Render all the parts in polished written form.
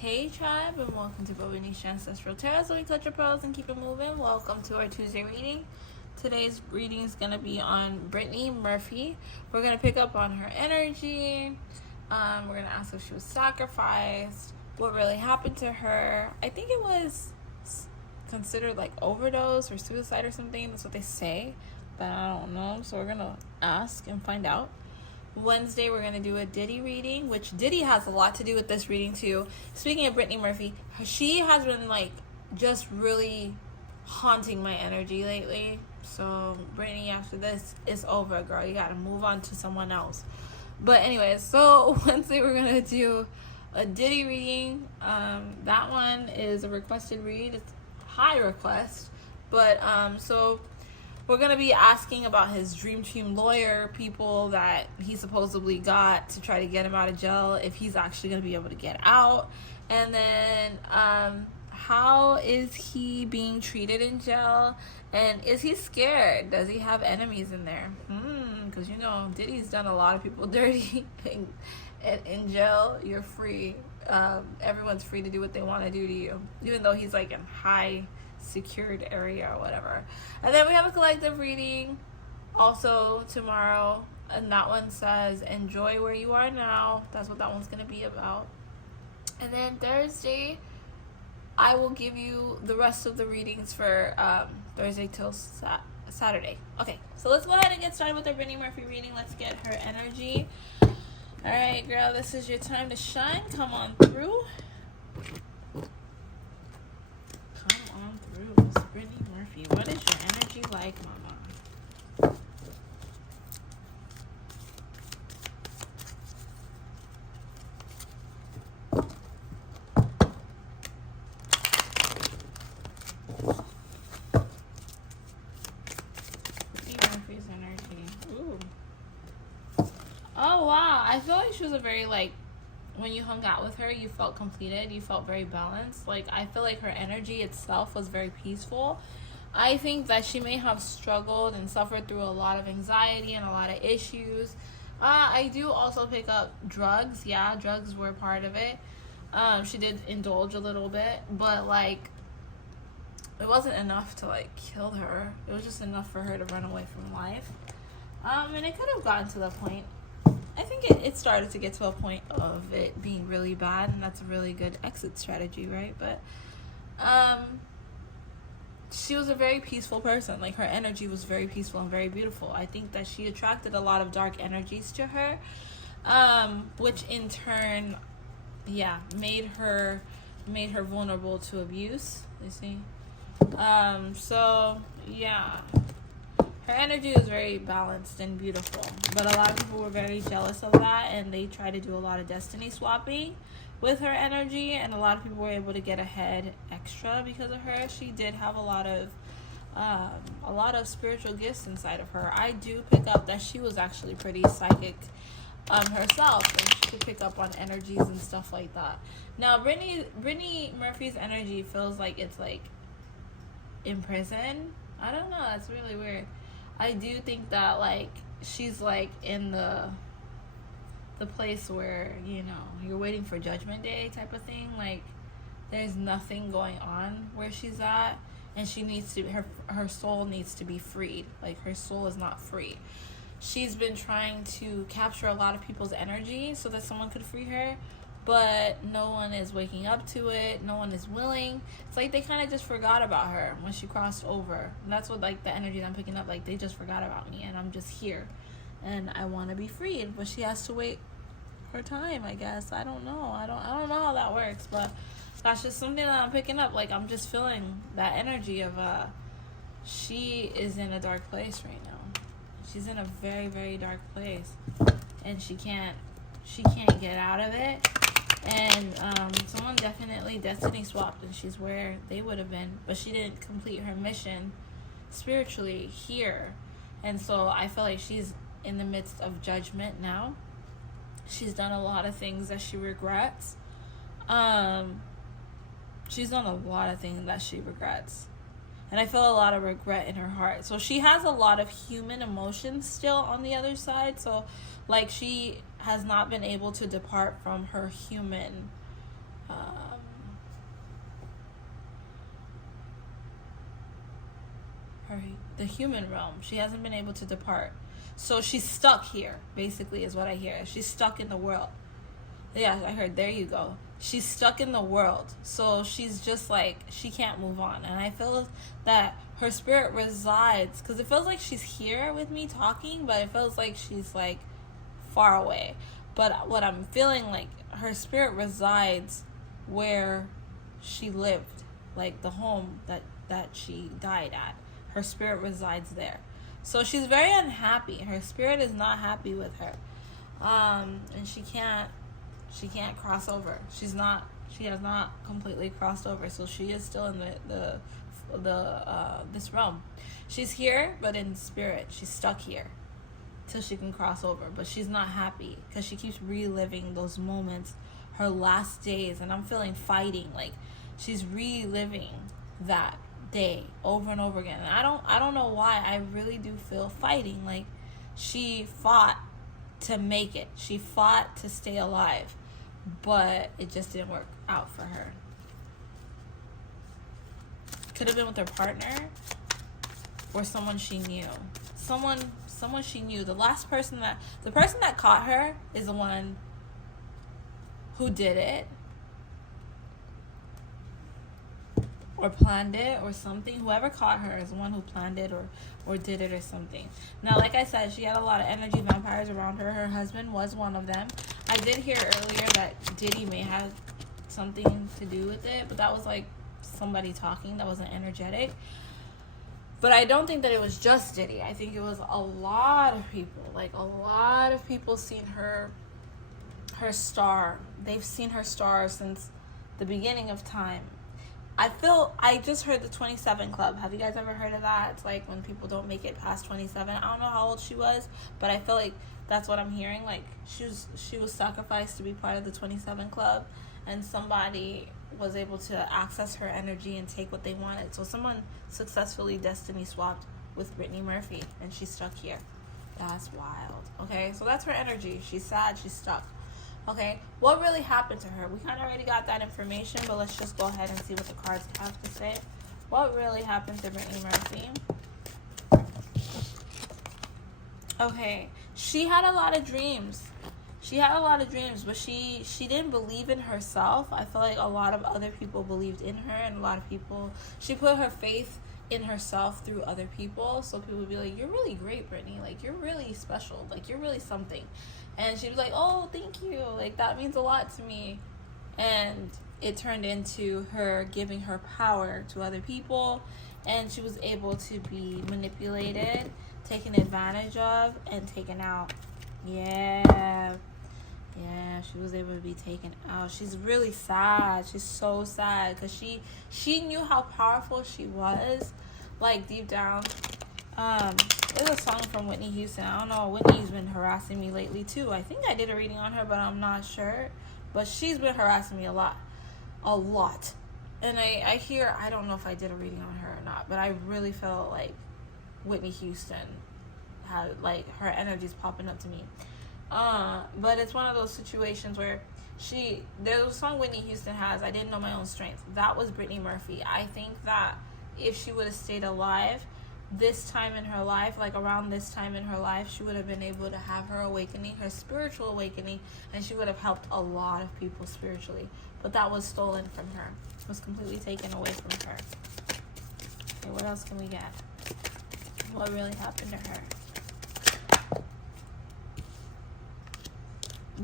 Hey tribe, and welcome to Bobo-Nesha Ancestral Tarot. So we touch your pearls and keep it moving. Welcome to our Tuesday reading. Today's reading is going to be on Brittany Murphy. We're going to pick up on her energy. We're going to ask if she was sacrificed, what really happened to her. I think it was considered like overdose or suicide or something. That's what they say, but I don't know. So we're going to ask and find out. Wednesday, we're going to do a Diddy reading, which Diddy has a lot to do with this reading too. Speaking of Brittany Murphy, she has been like just really haunting my energy lately. So Brittany, after this is over, girl. You got to move on to someone else. But anyways, so Wednesday we're going to do a Diddy reading. That one is a requested read. It's high request. But so we're going to be asking about his dream team lawyer, people that he supposedly got to try to get him out of jail, if he's actually going to be able to get out. And then how is he being treated in jail? And is he scared? Does he have enemies in there? Because, you know, Diddy's done a lot of people dirty. In jail, you're free. Everyone's free to do what they want to do to you, even though he's like in high secured area or whatever. And then we have a collective reading also tomorrow, and that one says enjoy where you are now. That's what that one's going to be about. And then Thursday I will give you the rest of the readings for Thursday till Saturday. Okay, so let's go ahead and get started with our Brittany Murphy reading. Let's get her energy. All right, girl, this is your time to shine. Come on through. Miss Brittany Murphy, what is your energy like, mama? Brittany Murphy's energy. Ooh. Oh, wow. I feel like she was a very, like, when you hung out with her, you felt completed. You felt very balanced. Like, I feel like her energy itself was very peaceful. I think that she may have struggled and suffered through a lot of anxiety and a lot of issues. I do also pick up drugs. Yeah, drugs were part of it. She did indulge a little bit, but, like, it wasn't enough to, like, kill her. It was just enough for her to run away from life. And it could have gotten to the point. I think it started to get to a point of it being really bad, and that's a really good exit strategy, right? But she was a very peaceful person. Like, her energy was very peaceful and very beautiful. I think that she attracted a lot of dark energies to her, which in turn, made her vulnerable to abuse, you see. So, yeah. Her energy was very balanced and beautiful, but a lot of people were very jealous of that, and they tried to do a lot of destiny swapping with her energy, and a lot of people were able to get ahead extra because of her. She did have a lot of spiritual gifts inside of her. I do pick up that she was actually pretty psychic herself, and she could pick up on energies and stuff like that. Now, Brittany Murphy's energy feels like it's like in prison. I don't know. That's really weird. I do think that, like, she's, like, in the place where, you know, you're waiting for Judgment Day type of thing. Like, there's nothing going on where she's at, and she needs to, her soul needs to be freed. Like, her soul is not free. She's been trying to capture a lot of people's energy so that someone could free her, but no one is waking up to it. No one is willing. It's like they kind of just forgot about her when she crossed over. And that's what, like, the energy that I'm picking up. Like, they just forgot about me, and I'm just here, and I want to be freed, but she has to wait her time, I guess. I don't know. I don't know how that works, but that's just something that I'm picking up. Like, I'm just feeling that energy of she is in a dark place right now. She's in a very, very dark place, and she can't get out of it. And someone definitely destiny swapped, and she's where they would have been, but she didn't complete her mission spiritually here. And so I feel like she's in the midst of judgment now. She's done a lot of things that she regrets. She's done a lot of things that she regrets, and I feel a lot of regret in her heart. So she has a lot of human emotions still on the other side. So, like, she has not been able to depart from her human um, the human realm. She hasn't been able to depart. So she's stuck here, basically, is what I hear. She's stuck in the world. Yeah, I heard, there you go. She's stuck in the world. So she's just like, she can't move on. And I feel that her spirit resides, because it feels like she's here with me talking, but it feels like she's like far away. But what I'm feeling, like, her spirit resides where she lived, like the home that she died at. Her spirit resides there. So she's very unhappy. Her spirit is not happy with her. And she can't cross over. She has not completely crossed over. So she is still in this realm. She's here, but in spirit, she's stuck here till she can cross over. But she's not happy because she keeps reliving those moments, her last days, and I'm feeling fighting. Like, she's reliving that day over and over again. And I don't know why. I really do feel fighting. Like, she fought to make it. She fought to stay alive, but it just didn't work out for her. Could have been with her partner or someone she knew. Someone she knew. The person that caught her is the one who did it or planned it or something. Whoever caught her is the one who planned it or did it or something. Now, like I said, she had a lot of energy vampires around her. Her husband was one of them. I did hear earlier that Diddy may have something to do with it, but that was like somebody talking. That wasn't energetic. But I don't think that it was just Diddy. I think it was a lot of people. Like, a lot of people seen her star. They've seen her star since the beginning of time. I just heard the 27 Club. Have you guys ever heard of that? It's like when people don't make it past 27. I don't know how old she was, but I feel like that's what I'm hearing. Like, she was sacrificed to be part of the 27 Club, and somebody was able to access her energy and take what they wanted. So someone successfully destiny swapped with Brittany Murphy, and she's stuck here. That's wild. Okay, so that's her energy. She's sad. She's stuck. Okay, what really happened to her? We kind of already got that information, but let's just go ahead and see what the cards have to say. What really happened to Brittany Murphy? Okay, she had a lot of dreams. But she didn't believe in herself. I feel like a lot of other people believed in her, and a lot of people, she put her faith in herself through other people. So people would be like, you're really great, Brittany. Like, you're really special. Like, you're really something. And she was like, oh, thank you. Like, that means a lot to me. And it turned into her giving her power to other people. And she was able to be manipulated, taken advantage of, and taken out. Yeah, she was able to be taken out. She's really sad. She's so sad because she knew how powerful she was, like, deep down. There's a song from Whitney Houston. I don't know. Whitney's been harassing me lately too. I think I did a reading on her, but I'm not sure. But she's been harassing me a lot. And I don't know if I did a reading on her or not, but I really felt like Whitney Houston had, like, her energy's popping up to me. But it's one of those situations where there's a song Whitney Houston has, I Didn't Know My Own Strength. That was Brittany Murphy. I think that if she would have stayed alive this time in her life, like around this time in her life, she would have been able to have her awakening, her spiritual awakening, and she would have helped a lot of people spiritually. But that was stolen from her. It was completely taken away from her. Okay, what else can we get? What really happened to her?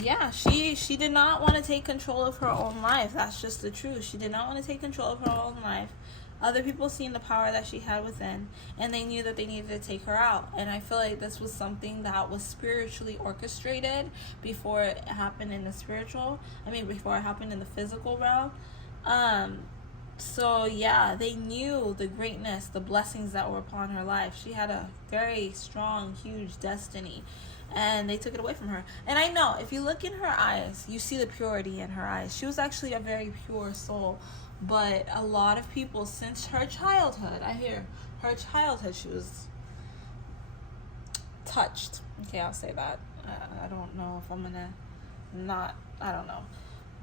Yeah, she did not want to take control of her own life. That's just the truth. She did not want to take control of her own life. Other people seen the power that she had within, and they knew that they needed to take her out. And I feel like this was something that was spiritually orchestrated before it happened in the before it happened in the physical realm. So yeah, they knew the greatness, the blessings that were upon her life. She had a very strong, huge destiny, and they took it away from her. And I know, if you look in her eyes, you see the purity in her eyes. She was actually a very pure soul. But a lot of people, since her childhood, she was touched. Okay, I'll say that. I don't know if I'm gonna I don't know.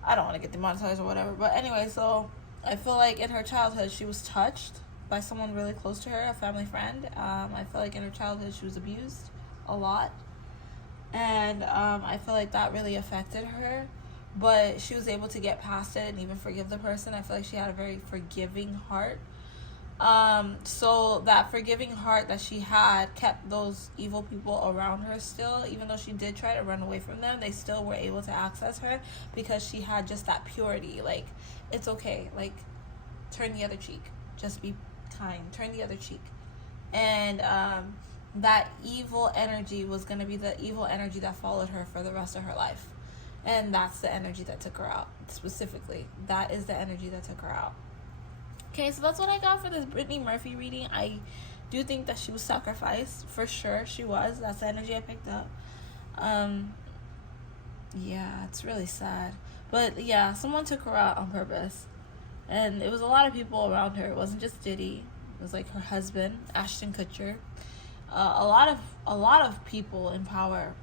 I don't want to get demonetized or whatever. But anyway, so I feel like in her childhood she was touched by someone really close to her, a family friend. I feel like in her childhood she was abused a lot. And I feel like that really affected her. But she was able to get past it and even forgive the person. I feel like she had a very forgiving heart. So that forgiving heart that she had kept those evil people around her still. Even though she did try to run away from them, they still were able to access her because she had just that purity. Like, it's okay. Like, turn the other cheek. Just be kind. Turn the other cheek. And that evil energy was going to be the evil energy that followed her for the rest of her life. And that's the energy that took her out. Specifically, that is the energy that took her out. Okay, so that's what I got for this Brittany Murphy reading. I do think that she was sacrificed. For sure, she was. That's the energy I picked up. Yeah, it's really sad. But, yeah, someone took her out on purpose. And it was a lot of people around her. It wasn't just Diddy. It was, like, her husband, Ashton Kutcher. A lot of people in power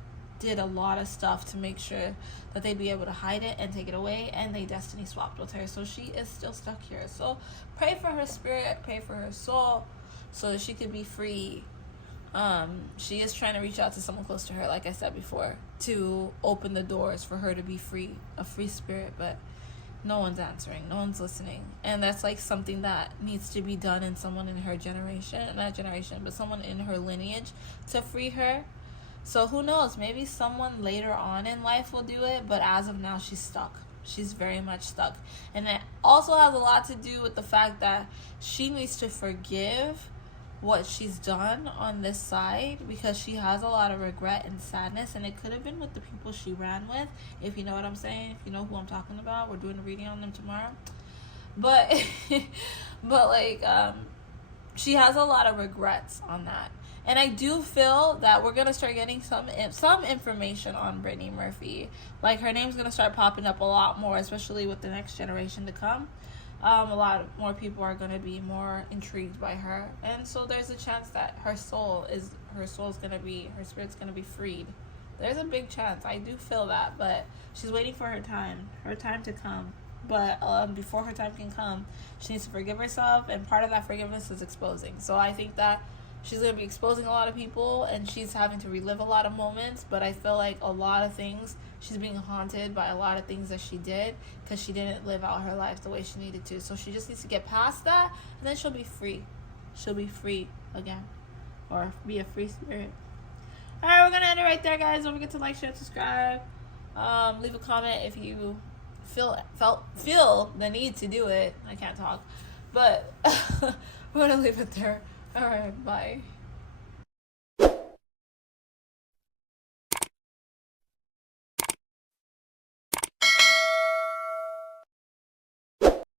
did a lot of stuff to make sure that they'd be able to hide it and take it away, and they destiny swapped with her. So she is still stuck here. So pray for her spirit, pray for her soul, so that she could be free. She is trying to reach out to someone close to her, like I said before, to open the doors for her to be free, a free spirit, but no one's answering, no one's listening. And that's like something that needs to be done in someone in her generation, not generation, but someone in her lineage to free her. So who knows, maybe someone later on in life will do it, but as of now, she's stuck. She's very much stuck. And it also has a lot to do with the fact that she needs to forgive what she's done on this side, because she has a lot of regret and sadness, and it could have been with the people she ran with, if you know what I'm saying, if you know who I'm talking about. We're doing a reading on them tomorrow. But she has a lot of regrets on that. And I do feel that we're going to start getting some information on Brittany Murphy. Like, her name's going to start popping up a lot more, especially with the next generation to come. A lot more people are going to be more intrigued by her. And so there's a chance that her spirit's going to be freed. There's a big chance. I do feel that. But she's waiting for her time to come. But before her time can come, she needs to forgive herself. And part of that forgiveness is exposing. So I think that she's going to be exposing a lot of people, and she's having to relive a lot of moments. But I feel like a lot of things, she's being haunted by a lot of things that she did because she didn't live out her life the way she needed to. So she just needs to get past that, and then she'll be free. She'll be free again, or be a free spirit. All right, we're going to end it right there, guys. Don't forget to like, share, subscribe. Leave a comment if you feel the need to do it. I can't talk. But we're going to leave it there. All right, bye.